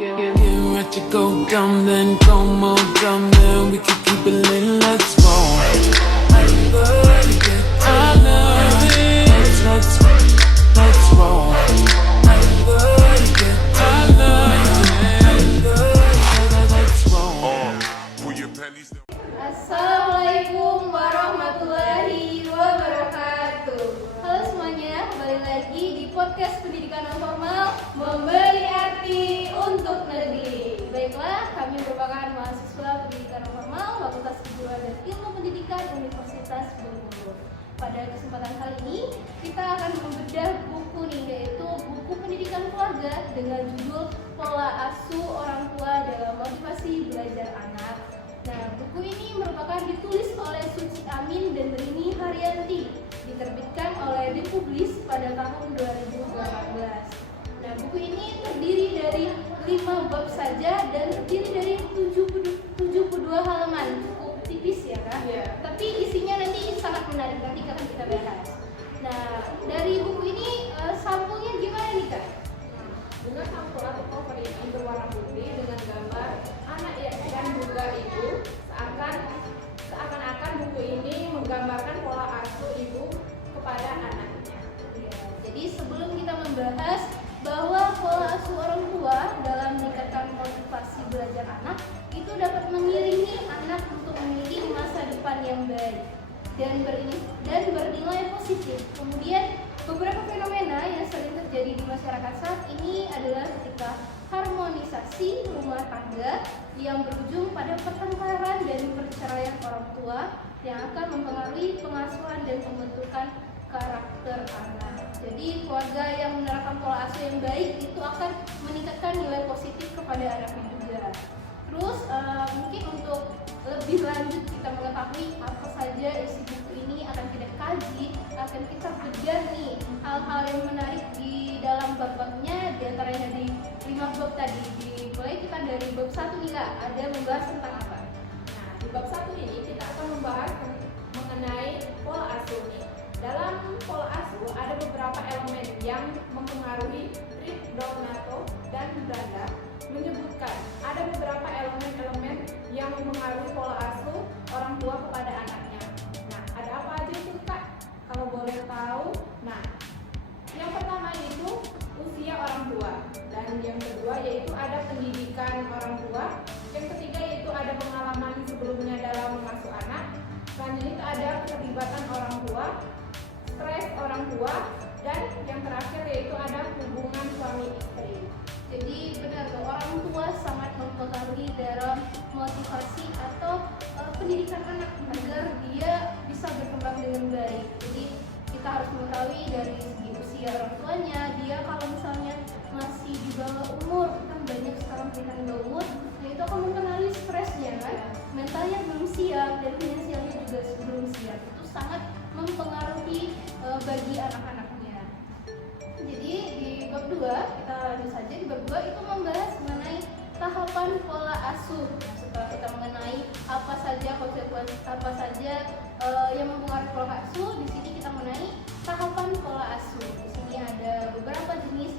Get ready to go dumb, then go more dumb, then we can keep it lit, let's roll. I love it, let's roll. I love it, let's roll. Assalamualaikum warahmatullahi wabarakatuh. Halo semuanya, kembali lagi di podcast pendidikan non formal Memberi Arti untuk Negeri. Baiklah, kami merupakan mahasiswa pendidikan non formal Fakultas Keguruan dan Ilmu Pendidikan Universitas Bengkulu. Pada kesempatan kali ini, kita akan membedah buku nih, yaitu buku pendidikan keluarga dengan judul Pola Asuh Orang Tua dalam Motivasi Belajar Anak. Nah, buku ini merupakan ditulis oleh Suci Amin dan Rini Haryanti, diterbitkan oleh Dipublis pada tahun 2018. Nah, buku ini terdiri dari 5 bab saja dan terdiri dari 72 halaman, cukup tipis ya kan? Yeah. Tapi isinya nanti sangat menarik, nanti akan kita bahas. Nah, dari buku ini sampulnya gimana nih Kak? Dengan sampul atau cover ini berwarna putih dengan gambar anak dan juga ibu, seakan-akan buku ini menggambarkan pola asuh ibu kepada anaknya. Ya, jadi sebelum kita membahas bahwa pola asuh orang tua dalam meningkatkan motivasi belajar anak itu dapat mengiringi anak untuk memiliki masa depan yang baik dan bernilai positif. Kemudian beberapa fenomena yang sering terjadi di masyarakat saat ini adalah ketika harmonisasi rumah tangga yang berujung pada pertengkaran dan perceraian orang tua yang akan mempengaruhi pengasuhan dan pembentukan karakter anak. Jadi keluarga yang menerapkan pola asuh yang baik itu akan meningkatkan nilai positif kepada anaknya juga. Terus mungkin untuk lebih lanjut kita mengetahui apa saja isi buku ini akan kita kaji, akan kita bedah nih hal-hal yang menarik di dalam bab-babnya, diantaranya di 5 bab tadi. Dimulai kita dari bab 1 nih Kak, ada membahas tentang apa? Nah, di bab 1 ini kita akan membahas mengenai pola asuh nih. Dalam pola asuh ada beberapa elemen yang mempengaruhi. Trip Donato dan Branda menyebutkan ada beberapa elemen-elemen yang mempengaruhi pola asuh orang tua kepada anaknya. Nah, ada apa aja itu Kak? Kalau boleh tahu. Nah, yang pertama itu usia orang tua, dan yang kedua yaitu ada pendidikan orang tua, yang ketiga yaitu ada pengalaman sebelumnya dalam mengasuh anak, selanjutnya itu ada keterlibatan orang tua, stres orang tua, dan yang terakhir yaitu ada hubungan suami istri. Jadi benar tuh, orang tua sangat mempengaruhi dalam motivasi atau pendidikan anak agar dia bisa berkembang dengan baik. Jadi kita harus mengetahui dari segi usia orang tuanya, dia kalau misalnya masih di bawah umur, kan banyak sekarang pernikahan di bawah umur, nah itu akan mempengaruhi stresnya kan, mentalnya belum siap dan finansialnya juga belum siap. Itu sangat mempengaruhi bagi anak-anaknya. Jadi di bab 2, kita lanjut saja, di bab 2 itu membahas mengenai tahapan pola asuh. Nah, setelah kita mengenai apa saja konsekuensi, apa saja yang mempengaruhi pola asuh, di sini kita mengenai tahapan pola asuh. Di sini ada beberapa jenis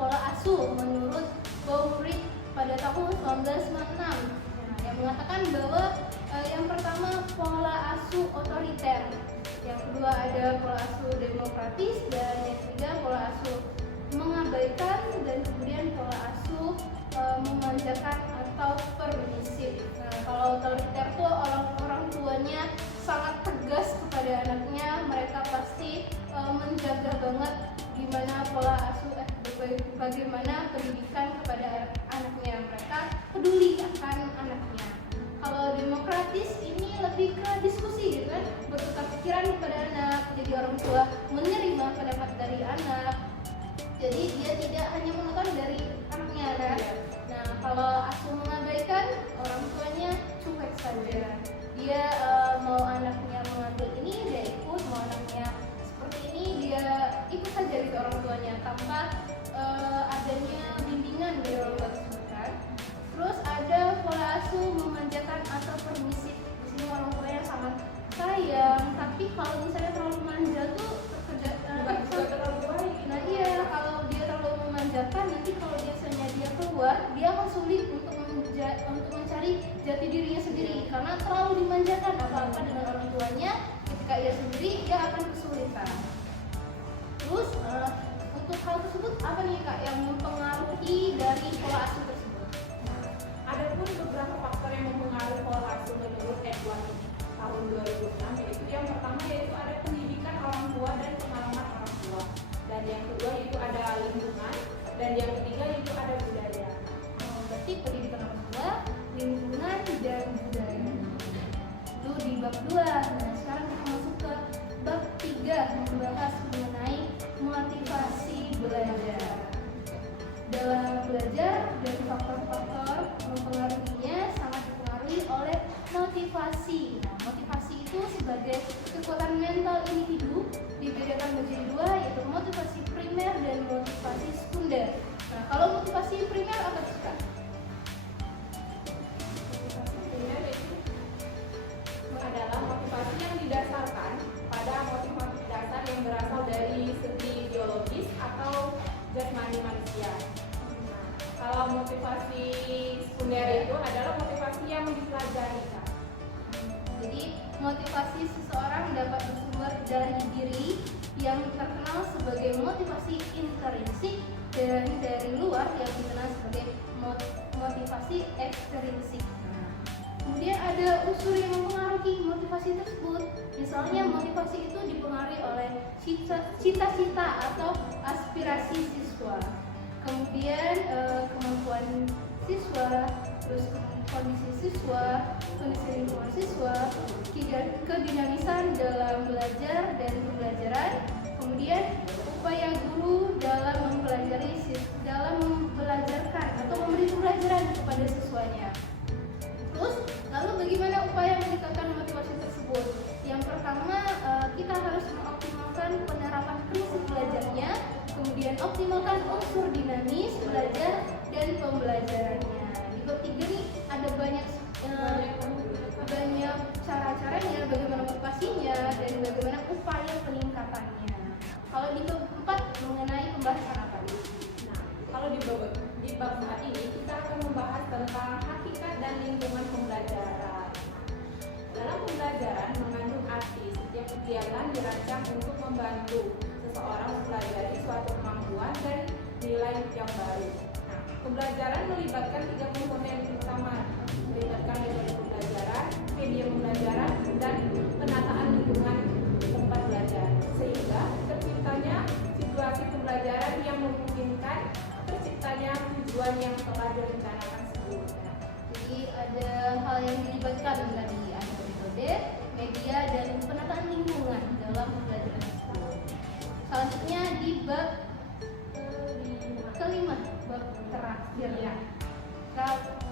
pola asuh menurut Bowring pada tahun 1996. Nah, yang mengatakan bahwa yang pertama pola asuh otoriter, yang kedua ada pola asuh demokratis, dan yang ketiga pola asuh mengabaikan, dan kemudian pola asuh memanjakan atau permisif. Nah, kalau otoriter tuh orang tuanya sangat tegas kepada anaknya, mereka pasti menjaga banget gimana pola asuh, bagaimana pendidikan kepada anaknya, mereka peduli akan anaknya. Kalau demokratis ini lebih ke diskusi gitu kan, bertukar pikiran kepada anak, jadi orang tua menerima pendapat dari anak, jadi dia tidak hanya menonton dari anaknya kan. Nah, kalau asuh mengabaikan, orang tuanya cuek saja, dia mau anaknya mengambil ini dia ikut, mau anaknya seperti ini dia ikut saja dari orang tuanya tanpa adanya bimbingan dari orang tua tersebut kan. Terus ada pola asuh memanjakan atau permisif. Di sini orang tuanya sangat sayang, tapi kalau misalnya terlalu manja tuh terlalu baik. Nah iya, kalau dia terlalu memanjakan, nanti kalau biasanya dia keluar, dia sulit untuk mencari jati dirinya sendiri karena terlalu dimanjakan apa-apa dengan orang tuanya. Ketika ia sendiri, ia akan kesulitan. Terus untuk hal tersebut apa nih Kak yang mempengaruhi dari pola asuh tersebut? Ada pun beberapa faktor yang mempengaruhi pola asuh menurut Edward tahun 2006, yaitu yang pertama yaitu ada pendidikan orang tua dan pengalaman orang tua, dan yang kedua yaitu ada lingkungan, dan yang ketiga yaitu ada budaya. Berarti pendidikan orang tua, lingkungan, dan budaya. Itu di bab 2. Nah, sekarang kita masuk ke bab 3 membahas mengenai motivasi belajar. Dalam belajar dan faktor-faktor mempengaruhinya sangat dipengaruhi oleh motivasi. Nah, motivasi itu sebagai kekuatan mental individu dibedakan menjadi 2, yaitu motivasi primer dan motivasi sekunder. Nah, kalau motivasi primer apa sih Kak? Motivasi primer itu adalah motivasi yang didasarkan pada motivasi dasar yang berasal dari segi biologis atau jasmani manusia. Kalau motivasi sekunder itu adalah motivasi yang dipelajari, Kak. Jadi motivasi seseorang dapat bersumber dari diri yang terkenal sebagai motivasi intrinsik dan dari luar yang dikenal sebagai motivasi ekstrinsik. Kemudian ada unsur yang mempengaruhi motivasi tersebut. Misalnya motivasi itu dipengaruhi oleh cita-cita atau aspirasi siswa. Kemudian kemampuan siswa, terus kondisi siswa, kondisi lingkungan siswa, kedinamisan dalam belajar dan pembelajaran, kemudian upaya guru dalam membelajarkan atau memberi pembelajaran kepada siswanya. Terus, lalu bagaimana upaya meningkatkan motivasi tersebut? Yang pertama, kita harus mengoptimalkan penerapan prinsip belajarnya, kemudian optimalkan unsur dinamis belajar dan pembelajarannya. Di bab 3 nih ada banyak cara-caranya, bagaimana motivasinya dan bagaimana upaya peningkatannya. Kalau di bab 4 mengenai pembahasan apa? Nah, kalau di bab ini kita akan membahas tentang hakikat dan lingkungan pembelajaran. Dalam pembelajaran mengandung arti setiap kegiatan dirancang untuk membantu seseorang mempelajari suatu kemampuan dan nilai yang baru. Nah, pembelajaran melibatkan 3 komponen utama, melibatkan metode pembelajaran, media pembelajaran, dan penataan lingkungan tempat belajar, sehingga terciptanya situasi pembelajaran yang memungkinkan terciptanya tujuan yang telah direncanakan sebelumnya. Jadi ada hal yang dilibatkan tadi, ada metode, media, dan penataan lingkungan dalam pembelajaran tersebut. Selanjutnya di bab kelima, bab terakhir ya. Kita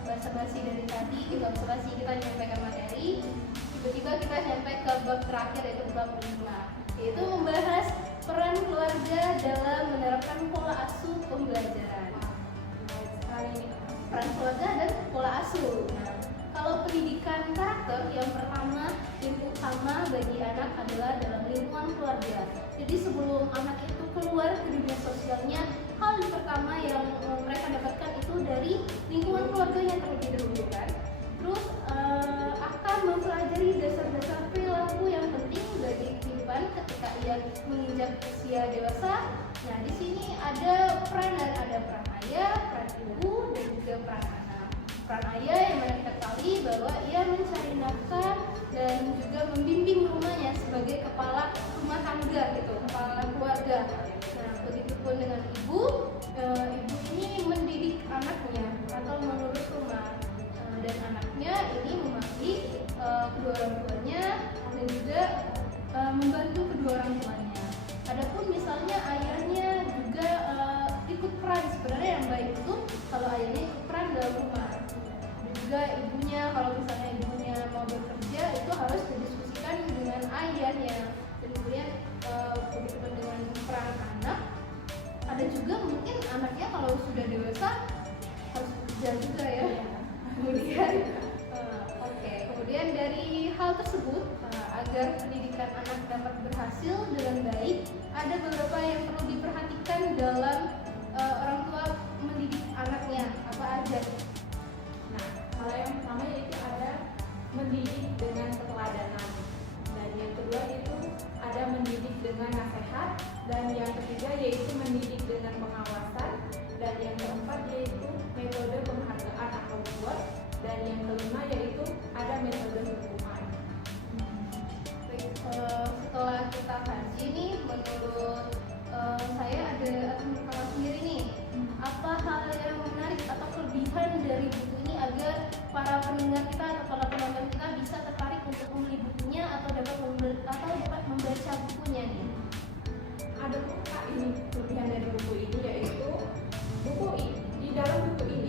basa-basi dari tadi, kita basa-basi kita menyampaikan materi, tiba-tiba kita sampai ke bab terakhir yaitu bab 5, yaitu membahas peran keluarga dalam menerapkan pola asuh pembelajaran. Peran keluarga dan pola asuh. Nah, kalau pendidikan karakter yang pertama dan utama bagi anak adalah dalam lingkungan keluarga. Jadi sebelum anak itu keluar ke dunia sosialnya, hal pertama yang mereka dapatkan itu dari lingkungan keluarganya terlebih dahulu kan. Terus akan mempelajari dasar-dasar perilaku yang penting bagi kehidupan ketika ia menginjak usia dewasa. Nah, di sini ada peran ayah, peran ibu, dan juga peran anak. Peran ayah yang mana kita ketahui bahwa ia mencari nafkah dan juga membimbing rumahnya sebagai kepala rumah tangga gitu, kepala keluarga. Nah, begitupun dengan ibu ini mendidik anaknya atau mengurus rumah, dan anaknya ini mematuhi kedua orang tuanya dan juga membantu kedua orang tuanya. Adapun misalnya ayahnya juga ikut peran, sebenarnya yang baik itu kalau ayahnya ikut peran dalam rumah, dan juga ibunya kalau misalnya ibunya mau bekerja itu harus didiskusikan dengan ayahnya. Dan kemudian begitu dengan peran anak, ada juga mungkin anaknya kalau sudah dewasa harus bekerja juga ya. Kemudian dari hal tersebut, agar pendidikan anak dapat berhasil dengan baik, ada beberapa yang perlu diperhatikan dalam orang tua mendidik anaknya. Apa aja?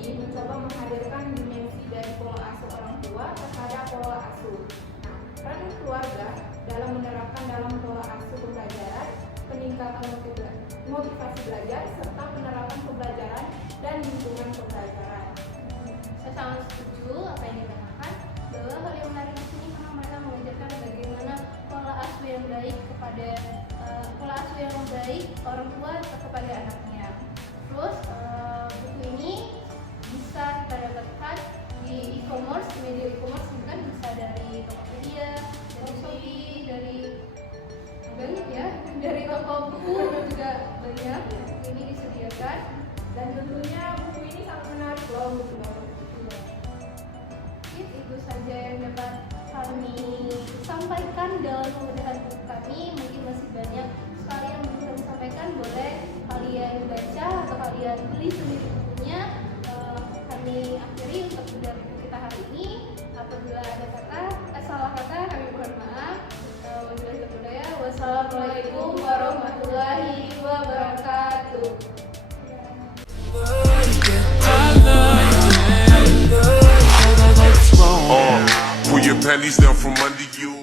ini mencoba menghadirkan dimensi dari pola asuh orang tua terhadap pola asuh. Nah, peran keluarga dalam menerapkan dalam pola asuh pembelajaran, peningkatan motivasi belajar, serta penerapan pembelajaran dan lingkungan pembelajaran. Saya sangat setuju apa yang dikatakan, bahwa hal yang menarik di sini karena mereka mengajarkan bagaimana pola asuh yang baik kepada orang tua kepada anaknya. Terus buku ini bisa kita dapatkan di e-commerce, di media e-commerce, bukan bisa dari Tokopedia, dari Shopee, dari banyak ya, dari toko buku juga banyak buku ini disediakan. Dan tentunya buku ini sangat menarik loh untuk dibaca. Itu saja yang dapat kami sampaikan dalam pembedahan buku kami. Mungkin masih banyak sekali yang belum kami sampaikan, boleh kalian baca atau kalian beli sendiri bukunya. Kami akhiri untuk bedah buku kita hari ini. Apabila ada salah kata, kami mohon maaf. Wassalamualaikum warahmatullahi wabarakatuh. I love you, Pull your panties down from under you.